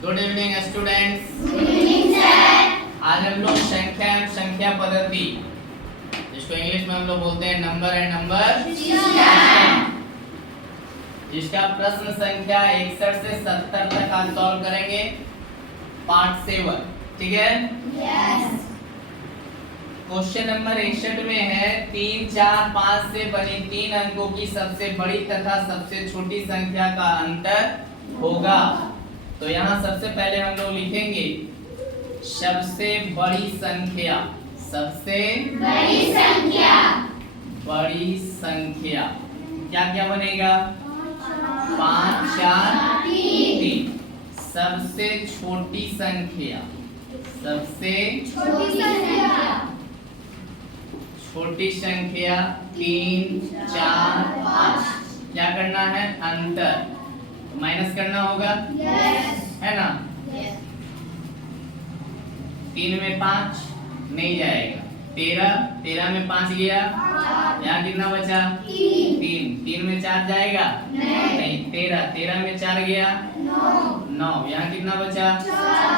Good evening students. Good evening sir. आज हम लोग संख्या एवं संख्या पद्धति, जिसको इंग्लिश में हम लोग बोलते हैं नंबर एंड नंबर सिस्टम, जिसका प्रश्न संख्या 61 से 70 तक आज सॉल्व करेंगे, पार्ट 7। ठीक है? यस। क्वेश्चन नंबर 61 में है 3, 4, 5 से बनी 3 अंकों की सबसे बड़ी तथा सबसे छोटी संख्या का अंतर होगा। तो यहाँ सबसे पहले हम लोग लिखेंगे सबसे बड़ी संख्या, सबसे बड़ी संख्या, बड़ी संख्या क्या क्या बनेगा? 5, 4, 3। सबसे छोटी संख्या, सबसे छोटी संख्या, छोटी संख्या 3, 4, 5। क्या करना है? अंतर माइनस करना होगा, यस, है ना? यस। 3 में 5 नहीं जाएगा, 13 में 5 गया, यहाँ कितना बचा? 3 में 4 जाएगा नहीं, 13 में 4 गया 9, यहाँ कितना बचा?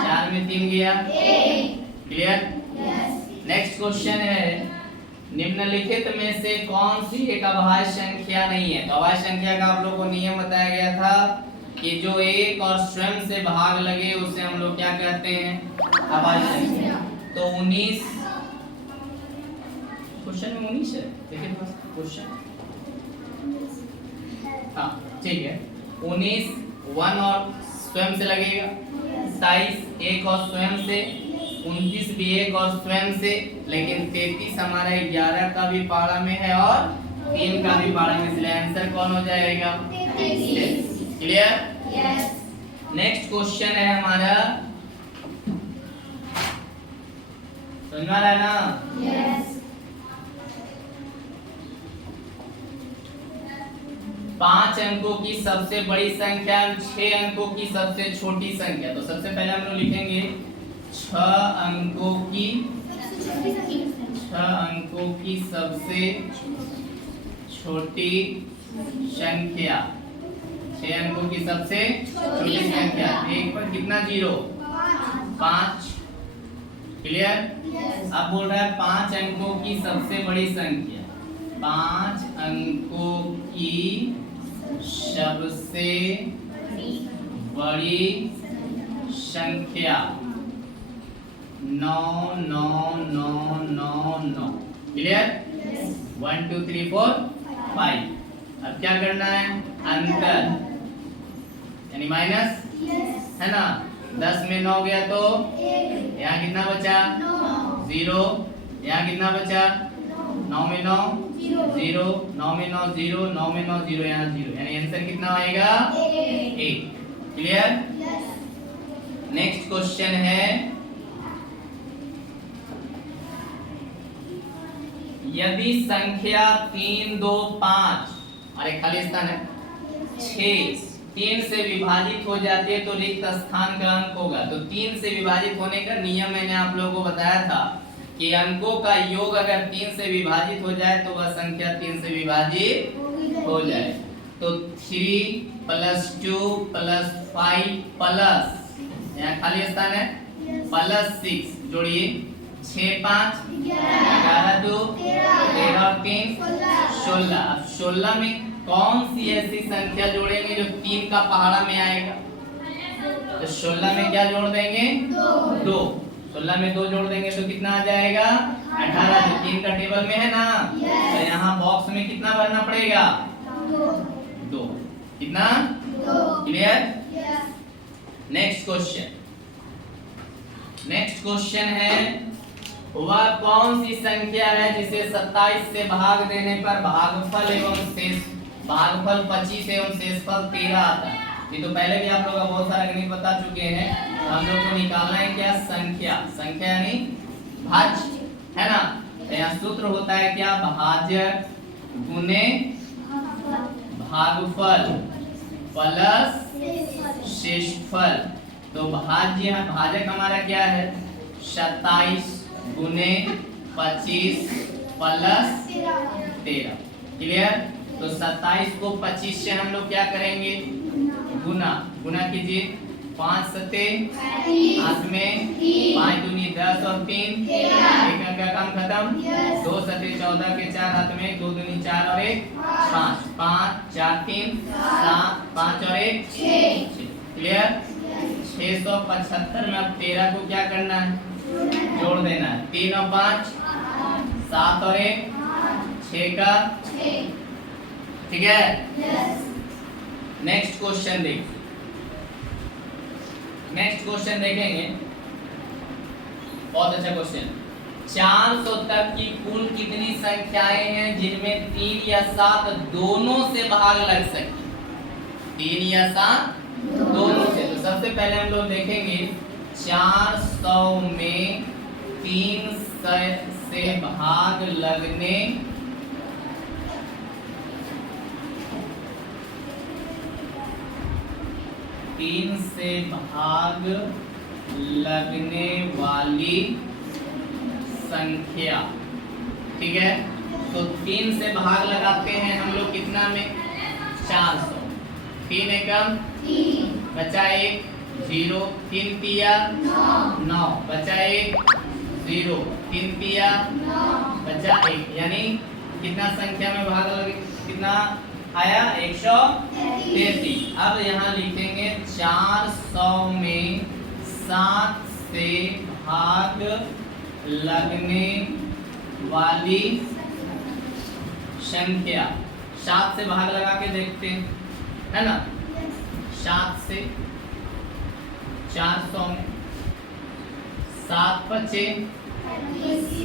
4 में 3 गया। क्लियर? नेक्स्ट क्वेश्चन है निम्नलिखित में से कौन सी एक अभाज्य संख्या नहीं है? तो अभाज्य संख्या का आप लोगों को नियम बताया गया था कि जो एक और स्वयं से भाग लगे उसे हम लोग क्या कहते हैं? अभाज्य संख्या। तो 19 क्वेश्चन में 19 है, देखिए क्वेश्चन। हाँ ठीक है, 19 1 और स्वयं से लगेगा, 27 एक और स्वयं से, 29 भी एक और स्वयं से, लेकिन 33 हमारा 11 का भी पारा में है और 3 का भी पारा में, इसलिए आंसर कौन हो जाएगा? 33। क्लियर? यस। नेक्स्ट क्वेश्चन है हमारा, समझ में आ रहा है ना? यस। 5 अंकों की सबसे बड़ी संख्या, 6 अंकों की सबसे छोटी संख्या। तो सबसे पहले हम लोग लिखेंगे 6 अंकों की सबसे छोटी संख्या, 6 अंकों की सबसे छोटी संख्या। एक पर कितना जीरो? 5। क्लियर? अब बोल रहा है 5 अंकों की सबसे बड़ी संख्या, 5 अंकों की सबसे बड़ी संख्या 9 9 9 9 9। क्लियर? 1 2 3 4 5। अब क्या करना है? अंतर यानी माइनस, है ना? 10 में 9 गया तो यहाँ कितना बचा? 0। यहाँ कितना बचा? 9 में 9 0, 9 में 9 0, 9 में 9 0, यहाँ 0, यानी आंसर कितना आएगा? 8। क्लियर? नेक्स्ट क्वेश्चन है, यदि संख्या 3 2 5 और एक खाली स्थान है 6 3 से विभाजित हो जाती है तो रिक्त स्थान का अंक होगा। तो 3 से विभाजित होने का नियम मैंने आप लोगों को बताया था कि अंकों का योग अगर 3 से विभाजित हो जाए तो वह संख्या 3 से विभाजित हो जाए। तो 3 + 2 + 5 प्लस, यहाँ खाली स्थान है, +6 जोड़िए, 6 5 11 2 13 और 3 16। अब 16 में कौन सी ऐसी संख्या जोड़ेंगे जो 3 का पहाड़ा में आएगा? तो 16 में क्या जोड़ देंगे? 2। 16 में 2 जोड़ देंगे तो कितना आ जाएगा? 18। जो 3 का टेबल में है ना, तो यहाँ बॉक्स में कितना भरना पड़ेगा? 2। कितना? 2। Clear? Next question, next question है, वह कौन सी संख्या है जिसे 27 से भाग देने पर भागफल एवं शेष, भागफल 25 एवं शेषफल 13 आता है? ये तो पहले भी आप लोग बहुत सारा गणित बता चुके हैं। तो हम लोग को निकालना है क्या? संख्या। संख्या यानी भाज्य, है ना? तो यहाँ सूत्र होता है क्या? भाजक गुने भागफल प्लस शेषफल। तो भाज्य, भाजक हमारा क्या है? 27 गुने 25 प्लस 13। क्लियर? तो 27 को 25 से हम लोग क्या करेंगे? गुना। गुना कीजिए, 5 सत्ते 35 हाथ में तीन 5 दूनी 10 और 3 13 एक अंक का काम खत्म। Yes. 2 सत्ते 14 के 4 हाथ में 2 दूनी 4 और 1 5 5 4 3 7 5 और 1 6 क्लियर। 675 में अब 13 को क्या करना है? जोड़ देना है। 3 और 5 7 और 1 6 का ठीक है। नेक्स्ट क्वेश्चन देखिए। नेक्स्ट क्वेश्चन देखेंगे, बहुत अच्छा क्वेश्चन। 400 तक की कुल कितनी संख्याएं हैं जिनमें 3 या 7 दोनों से भाग लग सके? 3 या 7 दोनों से। तो सबसे पहले हम लोग देखेंगे 400 में 3 से भाग लगने तीन से भाग लगने वाली संख्या, ठीक है। तो 3 से भाग लगाते हैं हम लोग कितना में? 400। 3 एकम बचा 1 0 3 तिया 9 बचा 1 0 3 तिया बचा 1, यानी कितना संख्या में भाग लगे? कितना आया? 133। अब यहाँ लिखेंगे 400 में 7 से भाग लगने वाली संख्या। 7 से भाग लगा के देखते हैं, है ना। 7 से 400 में 7 बचे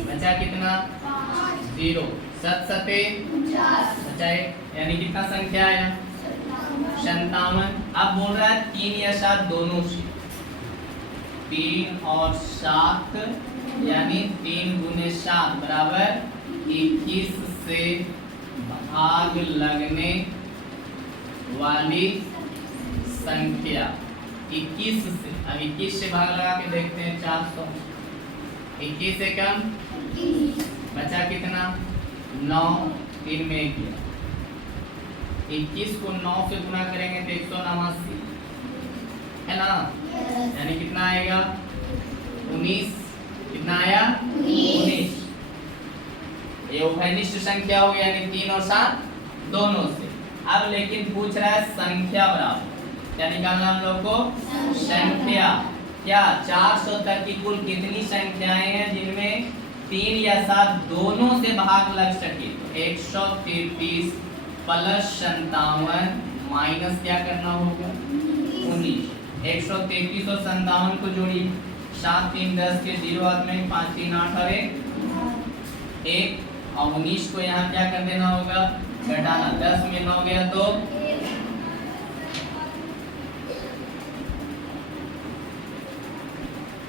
बचा कितना? 0 7 सते बचा 1, यानी कितना संख्या आया? 57। अब बोल रहा है 3 या 7 दोनों से। 3 और 7 यानी 3 गुने 7 बराबर 21 से भाग लगने वाली संख्या। 21 से, अब 21 से भाग लगा के देखते हैं 400। 21 से कम बचा कितना? 9 3 में 1 गया। 21 को 9 से गुना करेंगे तो 189 है ना, यानी कितना आएगा? 19। कितना आया? 19। ये उभयनिष्ठ संख्या हो गया, यानी 3 और 7 दोनों से। अब लेकिन पूछ रहा है संख्या बराबर, क्या निकालना हम लोग को? संख्या। क्या 400 तक की कुल कितनी संख्याएं हैं जिनमें 3 या 7 दोनों से भाग लग सके? 133 प्लस 57 माइनस क्या करना होगा? 19। 133 और 57 को जोड़िए। 7 3 10 के 0 हाथ में 5 3 8 और 1 और 19 को यहाँ क्या कर देना होगा? घटाना। 10 में 9 गया तो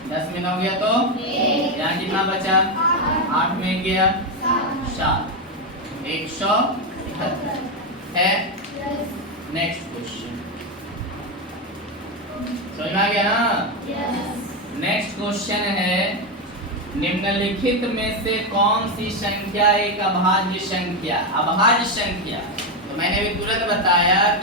10 में 9 गया तो यहाँ कितना बचा? 8 में गया 7। 178 है। नेक्स्ट क्वेश्चन समझ में आ गया ना? नेक्स्ट क्वेश्चन है, निम्नलिखित में से कौन सी संख्या एक अभाज्य संख्या? अभाज्य संख्या तो मैंने अभी तुरंत बताया कि